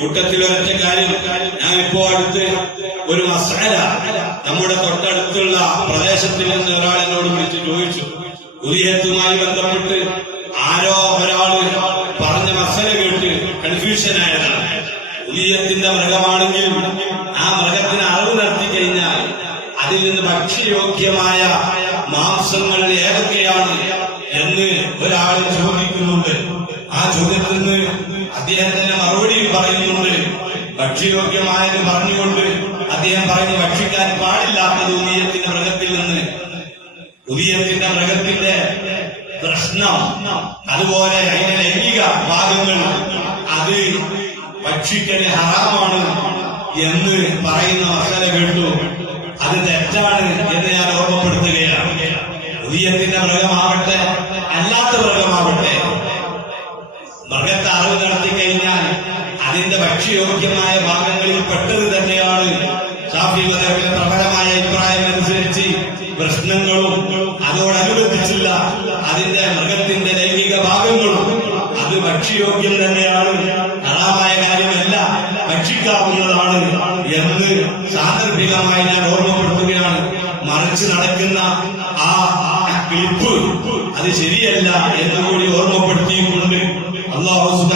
കൂട്ടത്തിൽ ഒരൊറ്റ കാര്യം ഞാൻ ഇപ്പോ അടുത്ത് ഒരു മസാല നമ്മുടെ തൊട്ടടുത്തുള്ള പ്രദേശത്തിൽ നിന്ന് ഒരാളിനോട് വിളിച്ച് ചോദിച്ചു ഉദയത്തുമായി ബന്ധപ്പെട്ട് ആരോ ഒരാൾ പറഞ്ഞ മസല കേട്ട് കൺഫ്യൂഷൻ ആയതാണ്. ഉദയത്തിന്റെ മൃഗമാണെങ്കിൽ ആ മൃഗത്തിന് അളവ് നടത്തി കഴിഞ്ഞാൽ അതിൽ നിന്ന് ഭക്ഷ്യയോഗ്യമായ മാംസങ്ങൾ ഏതൊക്കെയാണ് എന്ന് ഒരാൾ ചോദിക്കുന്നുണ്ട്. ആ ചോദ്യത്തിന് അദ്ദേഹത്തിന്റെ മറുപടി പറയുന്നുണ്ട്. ഭക്ഷ്യയോഗ്യമായത് പറഞ്ഞുകൊണ്ട് അദ്ദേഹം പറഞ്ഞു ഭക്ഷിക്കാൻ പാടില്ലാത്തത് ഉദയത്തിന്റെ മൃഗത്തിൽ നിന്ന്. ഉദയത്തിന്റെ മൃഗത്തിന്റെ പ്രശ്നം അതുപോലെ അതിന്റെ ലൈംഗിക ഭാഗങ്ങൾ അത് ഭക്ഷിക്കൽ ഹറാമാണ് എന്ന് പറയുന്ന മസല കേട്ടു. അത് തെറ്റാണ് എന്ന് ഞാൻ ഓർമ്മപ്പെടുത്തുകയാണ്. ഉദയത്തിന്റെ മൃഗമാവട്ടെ അല്ലാത്ത മൃഗമാവട്ടെ അറിവ് നടത്തി കഴിഞ്ഞാൽ അതിന്റെ ഭക്ഷ്യയോഗ്യമായ ഭാഗങ്ങളിൽ പെട്ടത് തന്നെയാണ്. ഷാഫി പ്രബലമായ അഭിപ്രായം അനുസരിച്ച് പ്രശ്നങ്ങളും അതോടനുബന്ധിച്ചുള്ള അതിന്റെ മൃഗത്തിന്റെ ലൈംഗിക ഭാഗങ്ങളും അത് ഭക്ഷ്യയോഗ്യം തന്നെയാണ്. ഹറാമായ കാര്യമല്ല ഭക്ഷിക്കാവുന്നതാണ് എന്ന് സാന്ദർഭികമായി ഞാൻ ഓർമ്മപ്പെടുത്തുകയാണ്. മറിച്ച് നടക്കുന്ന ആ ക്ലിപ്പ് അത് ശരിയല്ല എന്നുകൂടി കൂടി